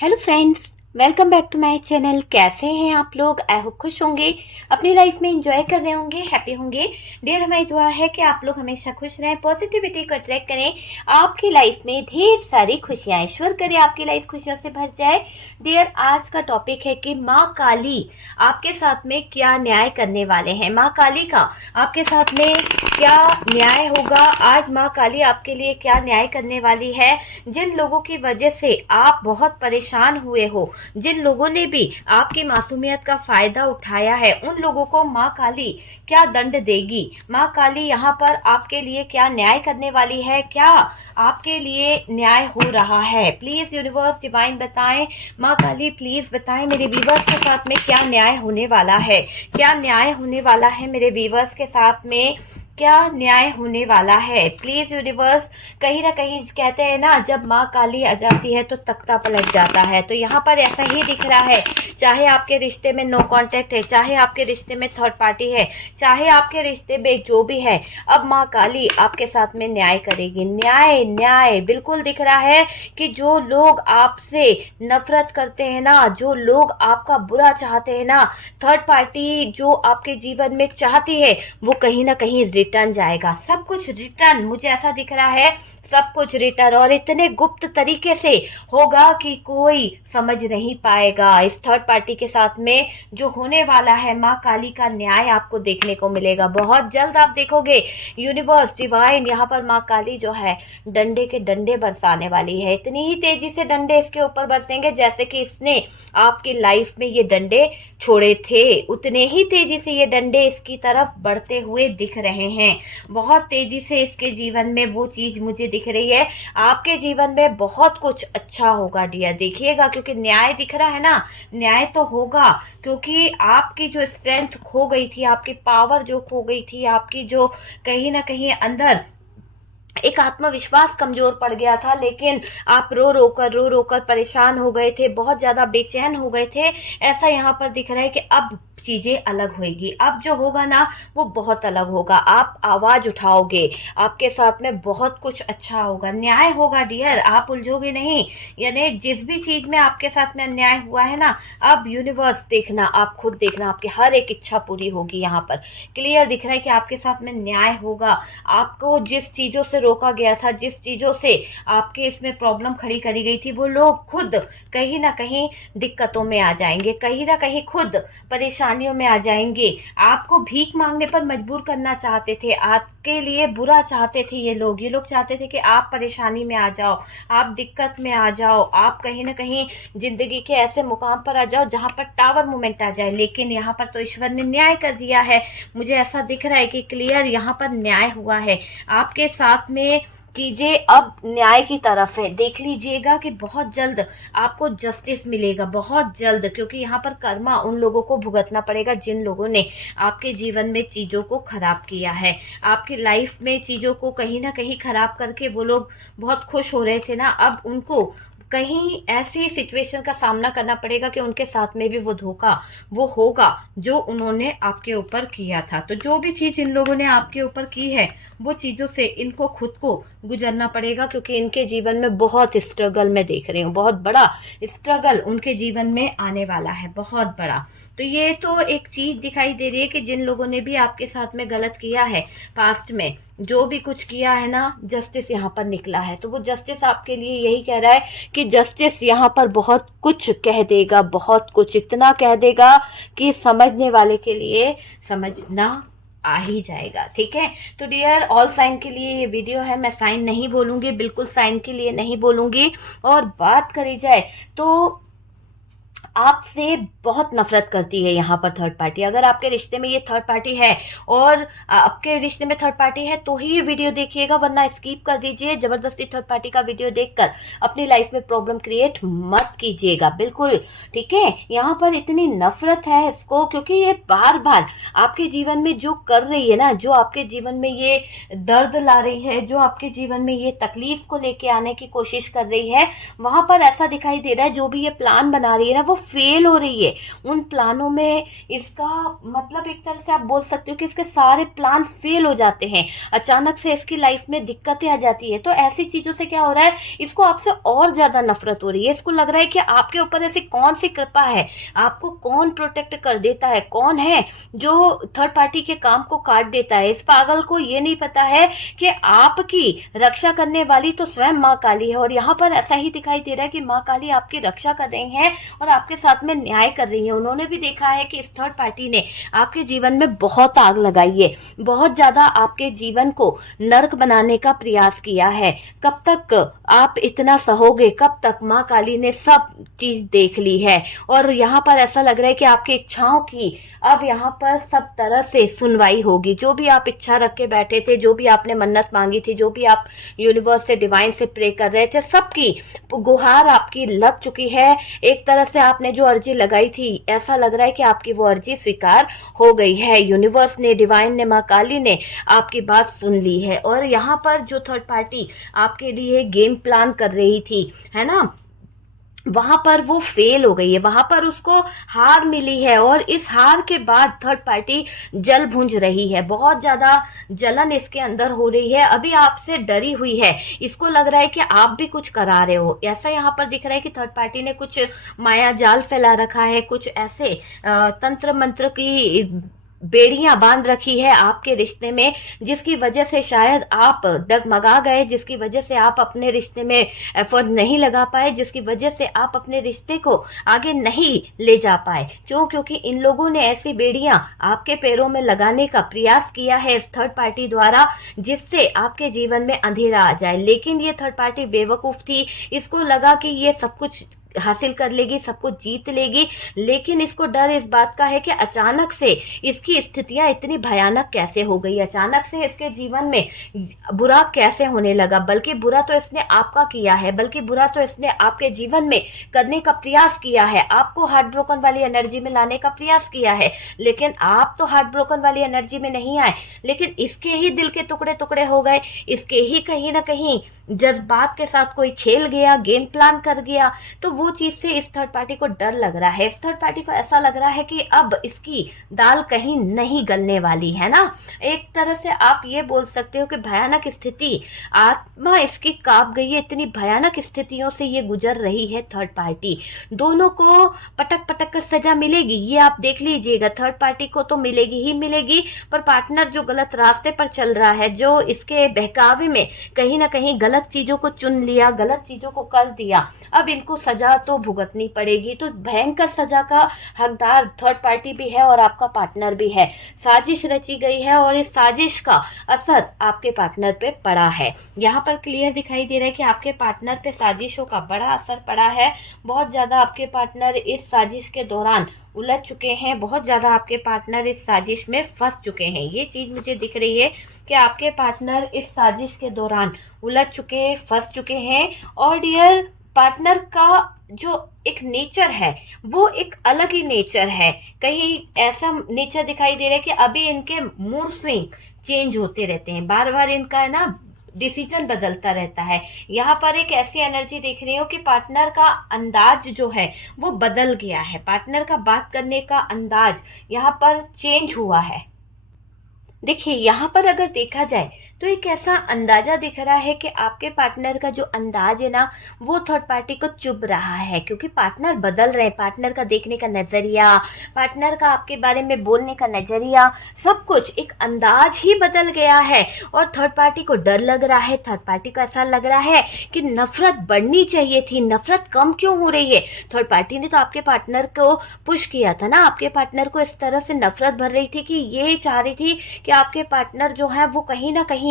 Hello friends, welcome back to my channel. कैसे हैं आप लोग? आई होप खुश होंगे, अपनी लाइफ में एंजॉय कर रहे होंगे, हैप्पी होंगे। डियर, हमारी दुआ है कि आप लोग हमेशा खुश रहें, पॉजिटिविटी को अट्रैक्ट करें, आपकी लाइफ में ढेर सारी खुशियां ईश्वर करे आपकी लाइफ खुशियों से भर जाए। डियर, आज का टॉपिक है कि माँ काली आपके साथ में क्या न्याय करने वाले हैं। माँ काली का आपके साथ में क्या न्याय होगा? आज माँ काली आपके लिए क्या न्याय करने वाली है? जिन लोगों की वजह से आप बहुत परेशान हुए हो, जिन लोगों ने भी आपकी मासूमियत का फायदा उठाया है, उन लोगों को माँ काली क्या दंड देगी? माँ काली यहाँ पर आपके लिए क्या न्याय करने वाली है? क्या आपके लिए न्याय हो रहा है? प्लीज यूनिवर्स डिवाइन बताएं, माँ काली प्लीज बताएं मेरे व्यूवर्स के साथ में क्या न्याय होने वाला है। क्या न्याय होने वाला है मेरे व्यूवर्स के साथ में? क्या न्याय होने वाला है? Please universe. कहीं ना कहीं कहते हैं ना, जब माँ काली आ जाती है तो तख्ता पलट जाता है, तो यहाँ पर ऐसा ही दिख रहा है। चाहे आपके रिश्ते में नो कांटेक्ट है, चाहे आपके रिश्ते में थर्ड पार्टी है, चाहे आपके रिश्ते में जो भी है, अब माँ काली आपके साथ में न्याय करेगी। न्याय न्याय बिल्कुल दिख रहा है कि जो लोग आपसे नफरत करते हैं ना, जो लोग आपका बुरा चाहते हैं ना, थर्ड पार्टी जो आपके जीवन में चाहती है, वो कहीं ना कहीं रिटर्न जाएगा। सब कुछ रिटर्न, मुझे ऐसा दिख रहा है, सब कुछ रिटर्न, और इतने गुप्त तरीके से होगा कि कोई समझ नहीं पाएगा। इस थर्ड पार्टी के साथ में जो होने वाला है, माँ काली का न्याय आपको देखने को मिलेगा। बहुत जल्द आप देखोगे यूनिवर्स डिवाइन, यहाँ पर माँ काली जो है डंडे के डंडे बरसाने वाली है। इतनी ही तेजी से डंडे इसके ऊपर बरसेंगे जैसे कि इसने आपकी लाइफ में ये डंडे छोड़े थे, उतने ही तेजी से ये डंडे इसकी तरफ बढ़ते हुए दिख रहे हैं। बहुत तेजी से इसके जीवन में वो चीज मुझे दिख रही है। आपके जीवन में बहुत कुछ अच्छा होगा डियर, देखिएगा, क्योंकि न्याय दिख रहा है ना, न्याय तो होगा। क्योंकि आपकी जो स्ट्रेंथ खो गई थी, आपकी पावर जो खो गई थी, आपकी जो कहीं ना कहीं अंदर एक आत्मविश्वास कमजोर पड़ गया था, लेकिन आप रो रो कर परेशान हो गए थे, बहुत ज्यादा बेचैन हो गए थे। ऐसा यहाँ पर दिख रहा है कि अब चीजें अलग होगी। अब जो होगा ना वो बहुत अलग होगा। आप आवाज उठाओगे, आपके साथ में बहुत कुछ अच्छा होगा, न्याय होगा डियर, आप उलझोगे नहीं। यानी जिस भी चीज में आपके साथ में अन्याय हुआ है ना, अब यूनिवर्स देखना, आप खुद देखना, आपकी हर एक इच्छा पूरी होगी। यहाँ पर क्लियर दिख रहा है कि आपके साथ में न्याय होगा। आपको जिस चीजों से रोका गया था, जिस चीजों से आपके इसमें प्रॉब्लम खड़ी करी गई थी, वो लोग खुद कहीं ना कहीं दिक्कतों में आ जाएंगे, कहीं ना कहीं खुद परेशानियों में आ जाएंगे। आपको भीख मांगने पर मजबूर करना चाहते थे, आपके लिए बुरा चाहते थे ये लोग। ये लोग चाहते थे कि आप परेशानी में आ जाओ, आप दिक्कत में आ जाओ, आप कहीं ना कहीं जिंदगी के ऐसे मुकाम पर आ जाओ जहां पर टावर मूवमेंट आ जाए। लेकिन यहाँ पर तो ईश्वर ने न्याय कर दिया है। मुझे ऐसा दिख रहा है कि क्लियर यहाँ पर न्याय हुआ है। आपके साथ में चीजें अब न्याय की तरफ है। देख लीजिएगा कि बहुत जल्द आपको जस्टिस मिलेगा, बहुत जल्द, क्योंकि यहाँ पर कर्मा उन लोगों को भुगतना पड़ेगा जिन लोगों ने आपके जीवन में चीजों को खराब किया है। आपकी लाइफ में चीजों को कहीं ना कहीं खराब करके वो लोग बहुत खुश हो रहे थे ना, अब उनको कहीं ऐसी सिचुएशन का सामना करना पड़ेगा कि उनके साथ में भी वो धोखा वो होगा जो उन्होंने आपके ऊपर किया था। तो जो भी चीज इन लोगों ने आपके ऊपर की है, वो चीजों से इनको खुद को गुजरना पड़ेगा, क्योंकि इनके जीवन में बहुत स्ट्रगल मैं देख रही हूँ, बहुत बड़ा स्ट्रगल उनके जीवन में आने वाला है, बहुत बड़ा। तो ये तो एक चीज दिखाई दे रही है कि जिन लोगों ने भी आपके साथ में गलत किया है, पास्ट में जो भी कुछ किया है ना, जस्टिस यहाँ पर निकला है। तो वो जस्टिस आपके लिए यही कह रहा है कि जस्टिस यहाँ पर बहुत कुछ कह देगा, बहुत कुछ, इतना कह देगा कि समझने वाले के लिए समझना आ ही जाएगा। ठीक है, तो डियर, ऑल साइन के लिए ये वीडियो है। मैं साइन नहीं बोलूंगी, बिल्कुल साइन के लिए नहीं बोलूंगी। और बात करी जाए तो आपसे बहुत नफरत करती है यहाँ पर थर्ड पार्टी। अगर आपके रिश्ते में ये थर्ड पार्टी है और आपके रिश्ते में थर्ड पार्टी है तो ही ये वीडियो देखिएगा, वरना स्किप कर दीजिए। जबरदस्ती थर्ड पार्टी का वीडियो देखकर अपनी लाइफ में प्रॉब्लम क्रिएट मत कीजिएगा, बिल्कुल। ठीक है, यहाँ पर इतनी नफरत है इसको, क्योंकि ये बार बार आपके जीवन में जो कर रही है ना, जो आपके जीवन में ये दर्द ला रही है, जो आपके जीवन में ये तकलीफ को लेके आने की कोशिश कर रही है, वहां पर ऐसा दिखाई दे रहा है जो भी ये प्लान बना रही है ना, वो फेल हो रही है उन प्लानों में। इसका मतलब एक तरह से आप बोल सकते हो कि इसके सारे प्लान फेल हो जाते हैं, अचानक से इसकी लाइफ में दिक्कतें आ जाती है। तो ऐसी चीजों से क्या हो रहा है, इसको आपसे और ज्यादा नफरत हो रही है। इसको लग रहा है कि आपके ऊपर ऐसी कौन सी कृपा है, आपको कौन प्रोटेक्ट कर देता है, कौन है जो थर्ड पार्टी के काम को काट देता है। इस पागल को ये नहीं पता है कि आपकी रक्षा करने वाली तो स्वयं माँ काली है, और यहाँ पर ऐसा ही दिखाई दे रहा है कि माँ काली आपकी रक्षा कर रही है और आपके साथ में न्याय कर रही है। उन्होंने भी देखा है कि इस थर्ड पार्टी ने आपके जीवन में बहुत आग लगाई है, बहुत ज्यादा आपके जीवन को नर्क बनाने का प्रयास किया है। कब तक आप इतना सहोगे, कब तक? माँ काली ने सब चीज देख ली है, और यहाँ पर ऐसा लग रहा है कि आपकी इच्छाओं की अब यहाँ पर सब तरह से सुनवाई होगी। जो भी आप इच्छा रख के बैठे थे, जो भी आपने मन्नत मांगी थी, जो भी आप यूनिवर्स से, डिवाइन से प्रे कर रहे थे, सबकी गुहार आपकी लग चुकी है। एक तरह से आपने जो अर्जी लगाई थी, ऐसा लग रहा है कि आपकी वो अर्जी स्वीकार हो गई है। यूनिवर्स ने, डिवाइन ने, माँ काली ने आपकी बात सुन ली है। और यहाँ पर जो थर्ड पार्टी आपके लिए गेम प्लान कर रही थी, है ना, वहां पर वो फेल हो गई है, वहां पर उसको हार मिली है। और इस हार के बाद थर्ड पार्टी जल भुंज रही है, बहुत ज्यादा जलन इसके अंदर हो रही है, अभी आपसे डरी हुई है। इसको लग रहा है कि आप भी कुछ करा रहे हो। ऐसा यहाँ पर दिख रहा है कि थर्ड पार्टी ने कुछ माया जाल फैला रखा है, कुछ ऐसे तंत्र मंत्र की बेड़ियां बांध रखी है आपके रिश्ते में, जिसकी वजह से शायद आप डगमगा गए, जिसकी वजह से आप अपने रिश्ते में एफर्ट नहीं लगा पाए, जिसकी वजह से आप अपने रिश्ते को आगे नहीं ले जा पाए। क्यों? क्योंकि इन लोगों ने ऐसी बेड़ियां आपके पैरों में लगाने का प्रयास किया है इस थर्ड पार्टी द्वारा, जिससे आपके जीवन में अंधेरा आ जाए। लेकिन ये थर्ड पार्टी बेवकूफ थी, इसको लगा कि ये सब कुछ हासिल कर लेगी, सब कुछ जीत लेगी। लेकिन इसको डर इस बात का है कि अचानक से इसकी स्थितियां इतनी भयानक कैसे हो गई, अचानक से इसके जीवन में बुरा कैसे होने लगा। बल्कि बुरा तो इसने आपका किया है, बल्कि बुरा तो इसने आपके जीवन में करने का प्रयास किया है, आपको हार्ट ब्रोकन वाली एनर्जी में लाने का प्रयास किया है। लेकिन आप तो हार्ट ब्रोकन वाली एनर्जी में नहीं आए, लेकिन इसके ही दिल के टुकड़े टुकड़े हो गए, इसके ही कहीं ना कहीं जज्बात के साथ कोई खेल गया, गेम प्लान कर गया। तो वो चीज से इस थर्ड पार्टी को डर लग रहा है। इस थर्ड पार्टी को ऐसा लग रहा है कि अब इसकी दाल कहीं नहीं गलने वाली है ना। एक तरह से आप ये बोल सकते हो कि भयानक स्थिति, आत्मा इसकी कांप गई है, इतनी भयानक स्थितियों से ये गुजर रही है थर्ड पार्टी। दोनों को पटक पटक कर सजा मिलेगी, ये आप देख लीजिएगा। थर्ड पार्टी को तो मिलेगी ही मिलेगी, पर पार्टनर जो गलत रास्ते पर चल रहा है, जो इसके बहकावे में कहीं ना कहीं गलत चीजों को चुन लिया, गलत चीजों को कर दिया, अब इनको सजा तो भुगतनी पड़ेगी। तो भयंकर सजा का हकदार थर्ड पार्टी भी है और आपका पार्टनर भी है। साजिश रची गई है और इस साजिश का असर आपके पार्टनर पे पड़ा है। यहाँ पर क्लियर दिखाई दे रहा है कि आपके पार्टनर पे साजिशों का बड़ा असर पड़ा है। बहुत ज्यादा आपके पार्टनर इस साजिश के दौरान उलझ चुके हैं, बहुत ज्यादा आपके पार्टनर इस साजिश में फंस चुके हैं। ये चीज मुझे दिख रही है कि आपके पार्टनर इस साजिश के दौरान उलझ चुके, फंस चुके हैं। और डियर पार्टनर का जो एक नेचर है वो एक अलग ही नेचर है। कहीं ऐसा नेचर दिखाई दे रहा है कि अभी इनके मूड स्विंग चेंज होते रहते हैं, बार बार इनका है ना डिसीजन बदलता रहता है। यहाँ पर एक ऐसी एनर्जी देख रही हो कि पार्टनर का अंदाज जो है वो बदल गया है, पार्टनर का बात करने का अंदाज यहाँ पर चेंज हुआ है। देखिए यहाँ पर अगर देखा जाए तो एक ऐसा अंदाजा दिख रहा है कि आपके पार्टनर का जो अंदाज है ना वो थर्ड पार्टी को चुभ रहा है, क्योंकि पार्टनर बदल रहे हैं। पार्टनर का देखने का नजरिया, पार्टनर का आपके बारे में बोलने का नजरिया, सब कुछ एक अंदाज ही बदल गया है। और थर्ड पार्टी को डर लग रहा है, थर्ड पार्टी को ऐसा लग रहा है कि नफरत बढ़नी चाहिए थी, नफरत कम क्यों हो रही है। थर्ड पार्टी ने तो आपके पार्टनर को पुश किया था ना, आपके पार्टनर को इस तरह से नफरत भर रही थी कि ये चाह रही थी कि आपके पार्टनर जो है वो कहीं ना कहीं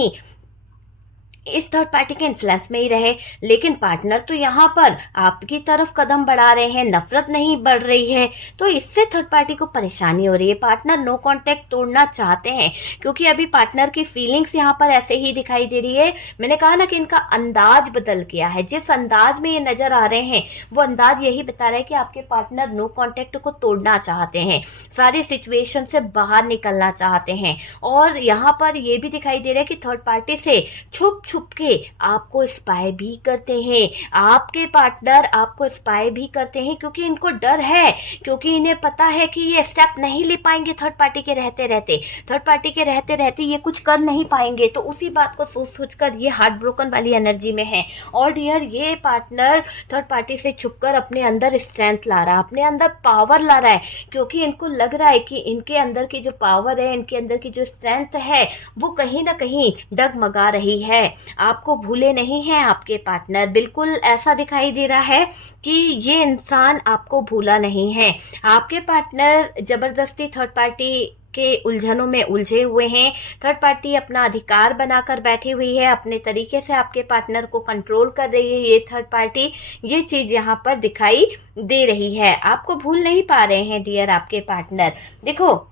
इस थर्ड पार्टी के इन्फ्लुएंस में ही रहे। लेकिन पार्टनर तो यहाँ पर आपकी तरफ कदम बढ़ा रहे हैं, नफरत नहीं बढ़ रही है, तो इससे थर्ड पार्टी को परेशानी हो रही है। पार्टनर नो कांटेक्ट तोड़ना चाहते हैं, क्योंकि अभी पार्टनर की फीलिंग्स यहाँ पर ऐसे ही दिखाई दे रही है। मैंने कहा ना कि इनका अंदाज बदल गया है, जिस अंदाज में ये नजर आ रहे हैं वो अंदाज यही बता रहा है कि आपके पार्टनर नो कांटेक्ट को तोड़ना चाहते हैं, सारी सिचुएशन से बाहर निकलना चाहते हैं। और यहाँ पर ये भी दिखाई दे रहा है कि थर्ड पार्टी से छुप छुप छुपके आपको स्पाई भी करते हैं, आपके पार्टनर आपको स्पाई भी करते हैं, क्योंकि इनको डर है, क्योंकि इन्हें पता है कि ये स्टेप नहीं ले पाएंगे थर्ड पार्टी के रहते रहते ये कुछ कर नहीं पाएंगे। तो उसी बात को सोच सोचकर ये हार्ट ब्रोकन वाली एनर्जी में है। और डियर, ये पार्टनर थर्ड पार्टी से छुपकर अपने अंदर स्ट्रेंथ ला रहा है, अपने अंदर पावर ला रहा है, क्योंकि इनको लग रहा है कि इनके अंदर की जो पावर है, इनके अंदर की जो स्ट्रेंथ है, वो कहीं ना कहीं डगमगा रही है। आपको भूले नहीं हैं आपके पार्टनर, बिल्कुल ऐसा दिखाई दे रहा है कि ये इंसान आपको भूला नहीं है। आपके पार्टनर जबरदस्ती थर्ड पार्टी के उलझनों में उलझे हुए हैं। थर्ड पार्टी अपना अधिकार बनाकर बैठी हुई है, अपने तरीके से आपके पार्टनर को कंट्रोल कर रही है ये थर्ड पार्टी। ये चीज यहाँ पर दिखाई दे रही है। आपको भूल नहीं पा रहे हैं डियर आपके पार्टनर। देखो,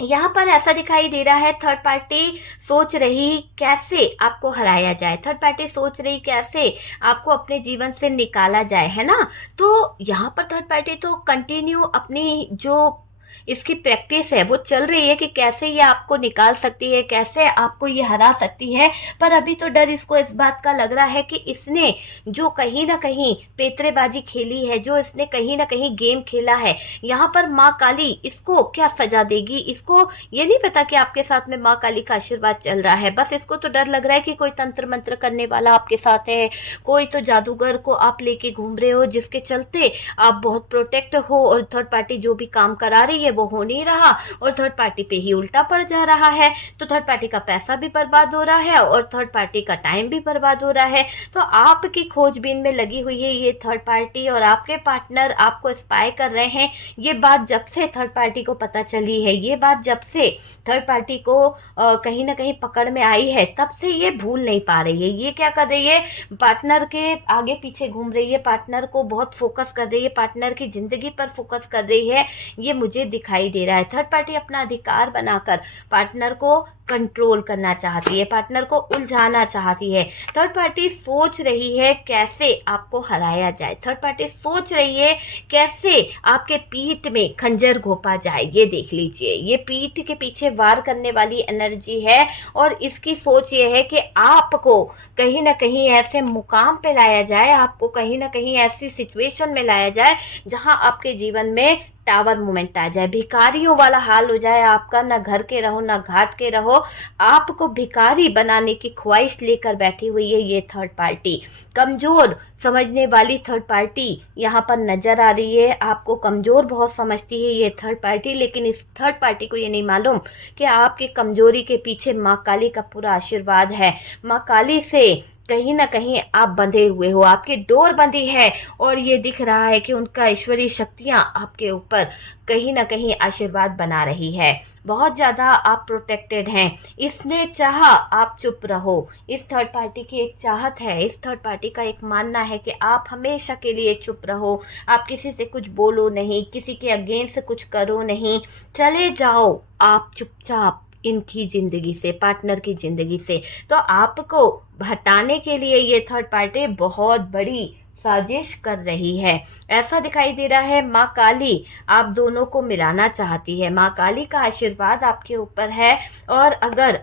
यहाँ पर ऐसा दिखाई दे रहा है, थर्ड पार्टी सोच रही कैसे आपको हराया जाए, थर्ड पार्टी सोच रही कैसे आपको अपने जीवन से निकाला जाए, है ना। तो यहाँ पर थर्ड पार्टी तो कंटिन्यू अपनी जो इसकी प्रैक्टिस है वो चल रही है कि कैसे ये आपको निकाल सकती है, कैसे आपको ये हरा सकती है। पर अभी तो डर इसको इस बात का लग रहा है कि इसने जो कहीं ना कहीं पेतरेबाजी खेली है, जो इसने कहीं ना कहीं गेम खेला है, यहाँ पर माँ काली इसको क्या सजा देगी। इसको ये नहीं पता कि आपके साथ में माँ काली का आशीर्वाद चल रहा है। बस इसको तो डर लग रहा है कि कोई तंत्र मंत्र करने वाला आपके साथ है, कोई तो जादूगर को आप लेके घूम रहे हो, जिसके चलते आप बहुत प्रोटेक्ट हो, और थर्ड पार्टी जो भी काम करा रही है वो हो नहीं रहा, और थर्ड पार्टी पे ही उल्टा पड़ जा रहा है। तो थर्ड पार्टी का पैसा भी बर्बाद हो रहा है और थर्ड पार्टी का टाइम भी बर्बाद हो रहा है। तो आपकी खोजबीन में लगी हुई है ये थर्ड पार्टी, और आपके पार्टनर आपको स्पाई कर रहे हैं। ये बात जब से थर्ड पार्टी को पता चली है, ये बात जब से थर्ड पार्टी को कहीं ना कहीं पकड़ में आई है, तब से ये भूल नहीं पा रही है। ये क्या कर रही है, पार्टनर के आगे पीछे घूम रही है, पार्टनर को बहुत फोकस कर रही है, पार्टनर की जिंदगी पर फोकस कर रही है। ये मुझे दिखाई दे रहा है। थर्ड पार्टी अपना अधिकार बनाकर पार्टनर को कंट्रोल करना चाहती है, पार्टनर को उलझाना चाहती है। थर्ड पार्टी सोच रही है कैसे आपको हराया जाए, थर्ड पार्टी सोच रही है कैसे आपके पीठ में खंजर घोंपा जाए। ये देख लीजिए, ये पीठ के पीछे वार करने वाली एनर्जी है, और इसकी सोच ये है कि आपको कहीं ना कहीं ऐसे मुकाम पे लाया जाए, आपको कहीं ना कहीं ऐसी सिचुएशन में लाया जाए जहां आपके जीवन में टावर मोमेंट आ जाए, भिखारियों वाला हाल हो जाए आपका, ना घर के रहो ना घाट के रहो, आपको भिखारी बनाने की ख्वाहिश लेकर बैठी हुई है ये थर्ड पार्टी। कमजोर समझने वाली थर्ड पार्टी यहाँ पर नजर आ रही है। आपको कमजोर बहुत समझती है ये थर्ड पार्टी, लेकिन इस थर्ड पार्टी को ये नहीं मालूम कि आपकी कमजोरी के पीछे माँ काली का पूरा आशीर्वाद है। माँ काली से कहीं ना कहीं आप बंधे हुए हो, आपकी डोर बंधी है, और ये दिख रहा है कि उनका ईश्वरीय शक्तियां आपके ऊपर कहीं ना कहीं आशीर्वाद बना रही है। बहुत ज्यादा आप प्रोटेक्टेड हैं। इसने चाहा आप चुप रहो, इस थर्ड पार्टी की एक चाहत है, इस थर्ड पार्टी का एक मानना है कि आप हमेशा के लिए चुप रहो, आप किसी से कुछ बोलो नहीं, किसी के अगेंस्ट कुछ करो नहीं, चले जाओ आप चुपचाप इनकी जिंदगी से, पार्टनर की जिंदगी से। तो आपको हटाने के लिए ये थर्ड पार्टी बहुत बड़ी साजिश कर रही है। ऐसा दिखाई दे रहा है माँ काली आप दोनों को मिलाना चाहती है, माँ काली का आशीर्वाद आपके ऊपर है। और अगर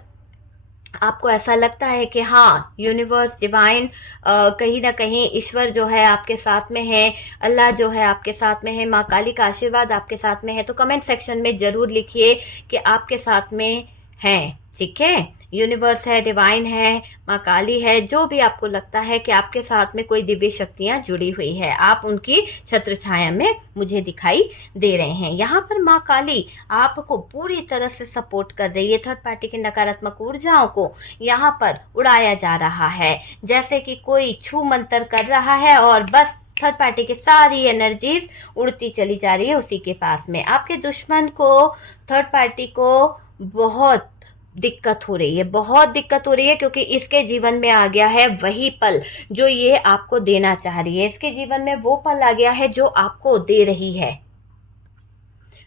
आपको ऐसा लगता है कि हाँ, यूनिवर्स डिवाइन कहीं ना कहीं ईश्वर जो है आपके साथ में है, अल्लाह जो है आपके साथ में है, माँ काली का आशीर्वाद आपके साथ में है, तो कमेंट सेक्शन में जरूर लिखिए कि आपके साथ में है। ठीक है, यूनिवर्स है, डिवाइन है, माँ काली है, जो भी आपको लगता है कि आपके साथ में कोई दिव्य शक्तियां जुड़ी हुई है, आप उनकी छत्र छाया में मुझे दिखाई दे रहे हैं। यहाँ पर माँ काली आपको पूरी तरह से सपोर्ट कर रही है। थर्ड पार्टी की नकारात्मक ऊर्जाओं को यहाँ पर उड़ाया जा रहा है, जैसे कि कोई छू मंतर कर रहा है, और बस थर्ड पार्टी की सारी एनर्जीज उड़ती चली जा रही है उसी के पास में। आपके दुश्मन को, थर्ड पार्टी को बहुत दिक्कत हो रही है, बहुत दिक्कत हो रही है, क्योंकि इसके जीवन में आ गया है वही पल जो ये आपको देना चाह रही है। इसके जीवन में वो पल आ गया है जो आपको दे रही है।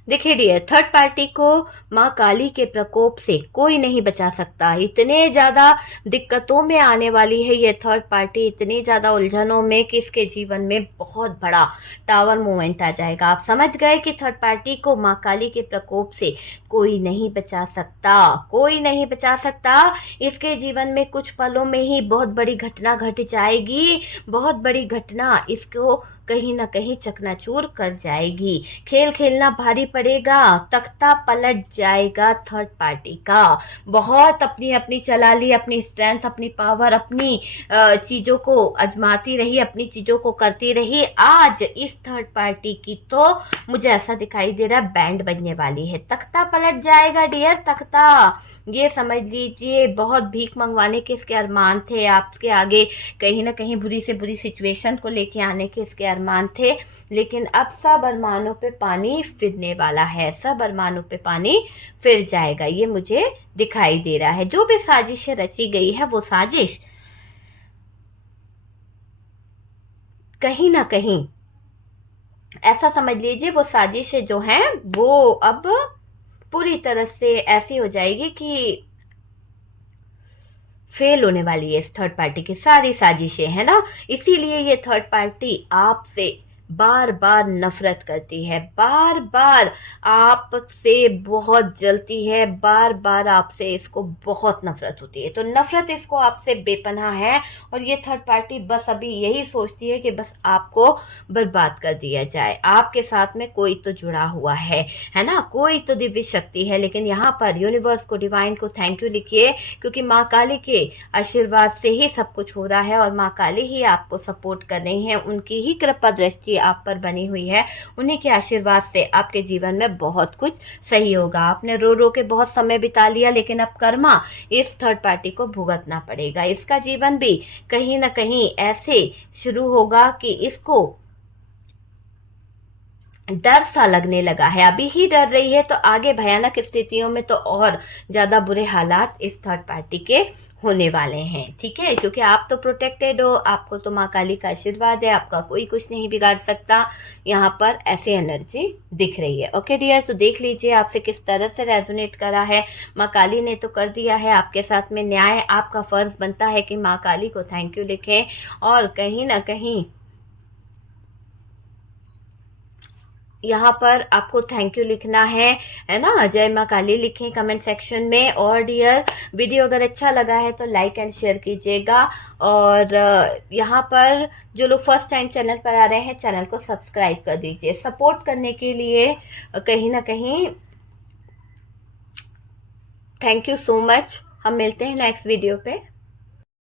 देखिए डियर, थर्ड पार्टी को माँ काली के प्रकोप से कोई नहीं बचा सकता। इतने ज्यादा दिक्कतों में आने वाली है ये थर्ड पार्टी, इतनी ज्यादा उलझनों में कि इसके जीवन में बहुत बड़ा टावर मूवमेंट आ जाएगा। आप समझ गए कि थर्ड पार्टी को माँ काली के प्रकोप से कोई नहीं बचा सकता, कोई नहीं बचा सकता। इसके जीवन में कुछ पलों में ही बहुत बड़ी घटना घट जाएगी, बहुत बड़ी घटना इसको कहीं ना कहीं चकनाचूर कर जाएगी। खेल खेलना भारी पड़ेगा, तख्ता पलट जाएगा थर्ड पार्टी का। बहुत अपनी अपनी चला ली, अपनी स्ट्रेंथ, अपनी पावर, अपनी चीजों को आजमाती रही, अपनी चीजों को करती रही। आज इस थर्ड पार्टी की तो मुझे ऐसा दिखाई दे रहा है बैंड बजने वाली है, तख्ता पलट जाएगा डियर, तख्ता। ये समझ लीजिए बहुत भीख मंगवाने के इसके अरमान थे, आपके आगे कहीं ना कहीं बुरी से बुरी सिचुएशन को लेके आने के इसके अरमान थे, लेकिन अब सब अरमानों पे पानी फिरने वाला है, सब अरमानों पे पानी फिर जाएगा, ये मुझे दिखाई दे रहा है। जो भी साजिश रची गई है वो साजिश कहीं ना कहीं ऐसा समझ लीजिए वो साजिशें जो हैं वो अब पूरी तरह से ऐसी हो जाएगी कि फेल होने वाली है। इस थर्ड पार्टी की सारी साजिशें है ना, इसीलिए ये थर्ड पार्टी आपसे बार बार नफरत करती है, बार बार आपसे बहुत जलती है, बार बार आपसे इसको बहुत नफरत होती है। तो नफरत इसको आपसे बेपनाह है और ये थर्ड पार्टी बस अभी यही सोचती है कि बस आपको बर्बाद कर दिया जाए। आपके साथ में कोई तो जुड़ा हुआ है ना, कोई तो दिव्य शक्ति है। लेकिन यहाँ पर यूनिवर्स को, डिवाइन को थैंक यू लिखिए, क्योंकि माँ काली के आशीर्वाद से ही सब कुछ हो रहा है और माँ काली ही आपको सपोर्ट कर रही है, उनकी ही कृपा दृष्टि आप पर बनी हुई है। उन्हीं के आशीर्वाद से आपके जीवन में बहुत कुछ सही होगा। आपने रो रो के बहुत समय बिता लिया, लेकिन अब कर्मा इस थर्ड पार्टी को भुगतना पड़ेगा। इसका जीवन भी कहीं ना कहीं ऐसे शुरू होगा कि इसको डर सा लगने लगा है, अभी ही डर रही है, तो आगे भयानक स्थितियों में तो और ज्यादा बुरे हालात इस थर्ड पार्टी के होने वाले हैं। ठीक है, क्योंकि आप तो प्रोटेक्टेड हो, आपको तो माँ काली का आशीर्वाद है, आपका कोई कुछ नहीं बिगाड़ सकता। यहाँ पर ऐसे एनर्जी दिख रही है। ओके डियर, तो देख लीजिए आपसे किस तरह से रेजोनेट करा है। माँ काली ने तो कर दिया है आपके साथ में न्याय, आपका फर्ज बनता है कि माँ काली को थैंक यू लिखें और कहीं ना कहीं यहाँ पर आपको थैंक यू लिखना है ना, जय माँ काली लिखें कमेंट सेक्शन में। और डियर, वीडियो अगर अच्छा लगा है तो लाइक एंड शेयर कीजिएगा और यहाँ पर जो लोग फर्स्ट टाइम चैनल पर आ रहे हैं चैनल को सब्सक्राइब कर दीजिए। सपोर्ट करने के लिए कहीं ना कहीं थैंक यू सो मच। हम मिलते हैं नेक्स्ट वीडियो पे।